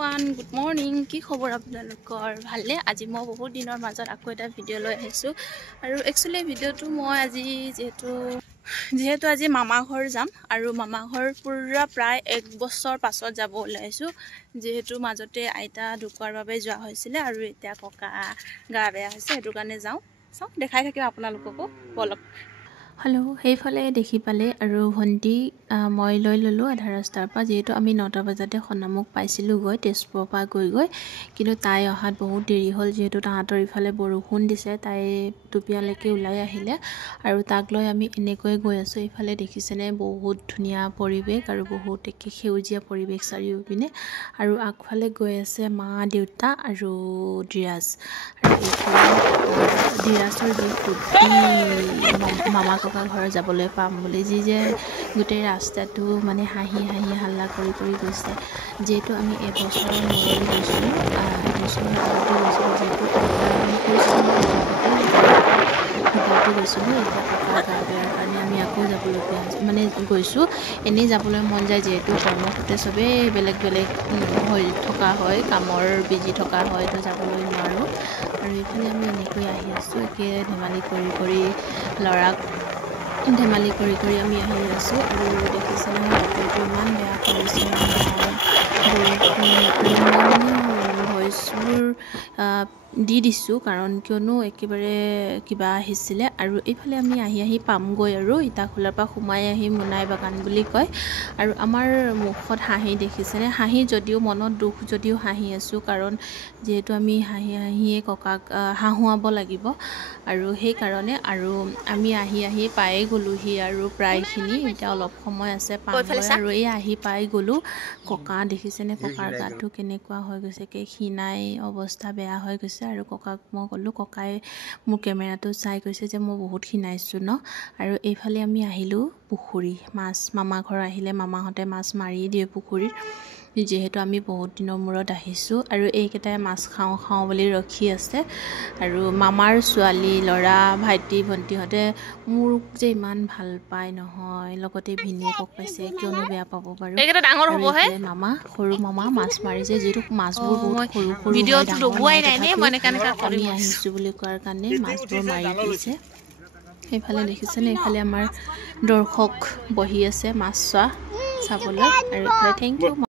good morning कि खबर आपलोकर भाले आज मैं बहुत दिन मजत आको एटा भिडिओ लै आहिसु आरु एक्चुअली भिडिओ मैं आज जेहेतु आज मामा घर जाम आरु मामा घर पूरा प्राय 1 बছर पाছত যাব ओलाइसु जेहेतु मजते आइता ढुकुৱাৰ বাবে যোৱা হৈছিলে आरु এতিয়া कका गা बेया হৈছে हेतु কাৰণে যাও सो देखाই থাকিম আপোনালোককো বলক हेलो সেইফালে দেখি পালে আৰু ভন্টি মই লৈ ললো আধা ৰাস্তাৰ পৰা যেহেতু আমি 9টা বজাতে খনামুক পাইছিলো গৈ তেজপুৰৰ পৰা গৈ কিন্তু তাই অহাত বহুত দেৰি হ'ল যেহেতু তাহাঁতৰ ইফালে বৰষুণ দিছে তাই টুপিয়ালৈকে ওলাই আহিলে আৰু তাক লৈ আমি এনেকৈ গৈ আছো ইফালে দেখিছেনে বহুত ধুনীয়া পৰিবেশ আৰু বহুত একে সেউজীয়া পৰিবেশ চাৰিওপিনে আৰু আগফালে গৈ আছে মা দেউতা আৰু ডিৰাজ আৰু ডিৰাজৰ যি ফুটি मामा कका घर जाबले पाम बोले जी जे गोटे रास्ताटो माने हाहि हाहि हल्ला करि करि गइसे जेतु आमी এবছৰৰ মূৰত গৈছিলো এবছৰৰ আগতে গৈছিলো যেটো গৈছিলো এটা ককা গাবেৰ কাৰণে আমি আকৌ যাবলগীয়া মানে গৈছো এনে যাবলৈ মন যায় যেটো কৰ্মসূত্ৰে সবে বেলেগ বেলেগ হৈ থকা হয় কামৰ বিজি থকা হয় তো যাবলৈ নোৱাৰো আৰু ইফালে আমি এনেকৈ আহি আছো একে ধেমালি কৰি কৰি লৰাক ধেমালি কৰি কৰি আমি আহি আছো আৰু দেখিছে নহয় বতৰটো ইমান বেয়া কৰিছে ভইচবোৰ দি দিছো কাৰণ কিয়নো একেবাৰে কিবা আহিছিলে আৰু এইফালে আমি আহি পামগৈ আৰু ইটাখোলাৰ পৰা সোমাই আহি মুনাই বাগান বুলি কয় আৰু আমাৰ মুখত হাঁহি দেখিছেনে হাঁহি যদিও মনত দুখ যদিও হাঁহি আছো কাৰণ যেহেতু আমি হাঁহিয়ে ককাক হাঁহুৱাব লাগিব আৰু সেই কাৰণে আৰু আমি আহি পাই গলুহি আৰু প্ৰায়খিনি এটা অলপ সময় আছে পামগৈ আৰু এই আহি পাই গলো ককা দেখিছেনে ককাৰ গাটো কেনেকুৱা হৈ গৈছে কে খিনাই অৱস্থা বেয়া হৈ গৈছে আৰু ককাক মই কলো ককাই মোৰ কেমেৰাটো চাই কৈছে যে মই বহুত খিনাইছো ন আৰু এইফালে আমি আহিলো পুখুৰী মাছ মামা ঘৰ আহিলে মামাহতে মাছ মাৰি দিয়ে পুখুৰীত যেহেতু আমি বহুত দিনৰ মূৰত আহিছো আৰু এইকেইটাই মাছ খাওঁ বুলি ৰখি আছে আৰু মামাৰ ছোৱালী লৰা ভাইটি ভন্টিহতে মোৰ যে ইমান ভাল পায় নহয় লগতে ভিনিয়েকক পাইছে কিয়নো বেয়া পাব বাৰু এইকেইটা ডাঙৰ হ'ব হে মামা সৰু মামা মাছ মাৰিছে যেটো মাছবোৰ বহুত সৰু সৰু ভিডিঅ'টো ডবুৱাই নাই নে মানে কেনেকা কৰি আহিছো বুলি কোৱাৰ কাৰণে মাছবোৰ মাৰি দিছে এইফালে দেখিছেনে এইফালে আমাৰ দৰ্শক বহি আছে মাছ চাবলৈ আৰু থ্যাংক ইউ